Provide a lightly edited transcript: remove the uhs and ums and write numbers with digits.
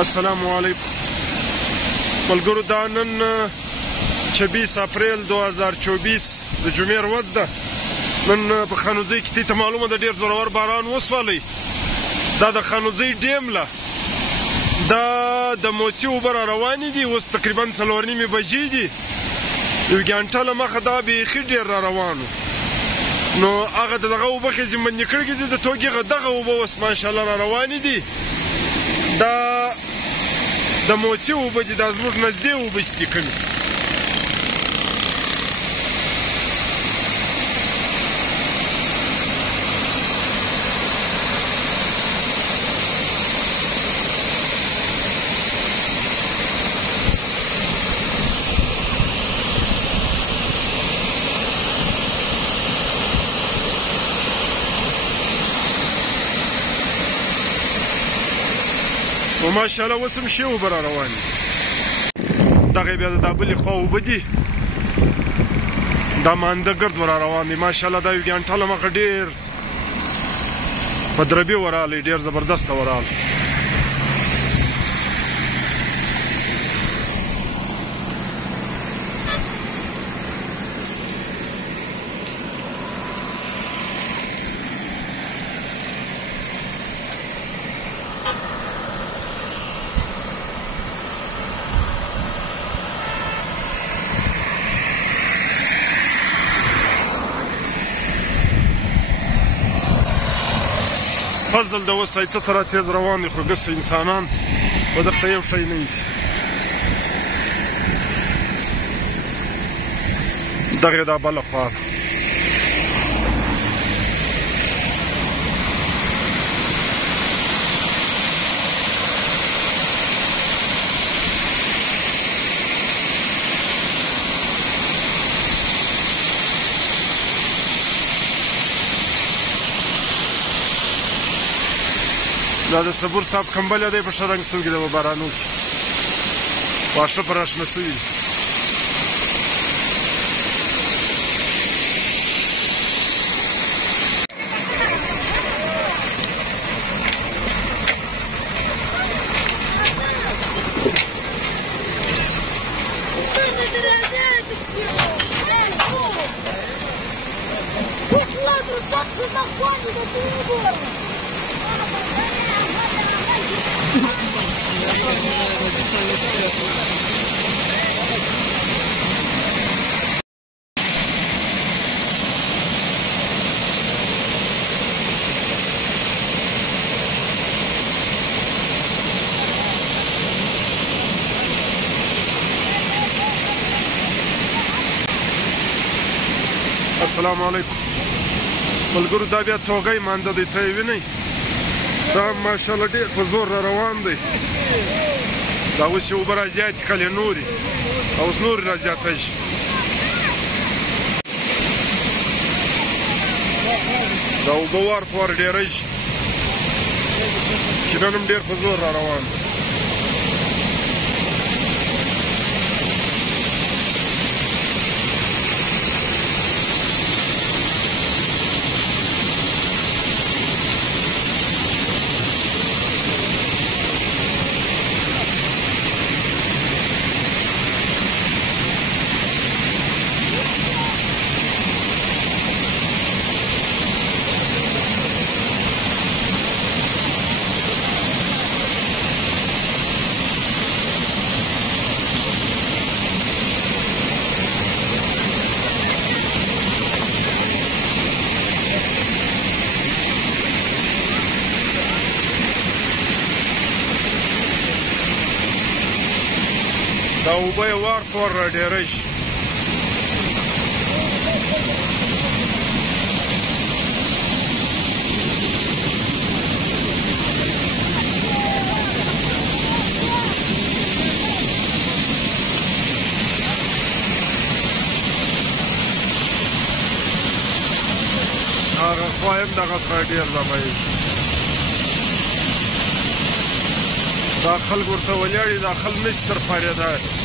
السلام علیکم ملګرو، دا نن 26 اپریل 2024 د جمعې ورځ ده. نن په خانوزۍ کې ته معلومه ده ډېر زورور باران وسولی. دا د خانوزۍ ډیم له دا د موسی اوبه را روانې دي. اوس تقریبا 4:30 بجې دي. یو ګنټه له مخه دا بیخي ډېر را روان و. نو هغه دغه اوبه ښځې منې کړې دي د توګې دغه اوبه اوس ماشاءالله را روانې دي. دا د موسی اوبه دي، دا زموږ نږدې اوبه دي کومې. و ماشاءالله اوس هم ښې اوبه را روانې دغه بیا د دا بلې خوا اوبه دي، دا مانده ګرد را روان دي. ماشاءالله دا یو ګنټه له مخه ډېر په دربې ورالی، ډېر زبردسته ورالی. فضل د اوس څه تر تیز روان دي، خو ګس انسانان په دغه یو شی نه نیسي. دغه دا بله خوا ده. دا د صبور صاحب کمبله دی په ښه رنګ سوي ده په بارانو کې، واښه پر اشنه سوي دي. السلام علیکم ملګرو، دا بیا توګی مانده دی، ته یې وینئ. دا ماشاءالله ډېر په زور را روان دی. دا اوس یې اوبه را زیاتې کړلې نورې، او اوس نورې را زیاته شي. دا اوبه وار په وار ډېره شي چې نن هم ډېر په زور را روان دی. دا اوبه یې وار په وار را ډېره شي. هغه خوا هم دغه څخه ډېر لمبی دا خلک ورته ولاړ دي، دا خل مس تر پارېده.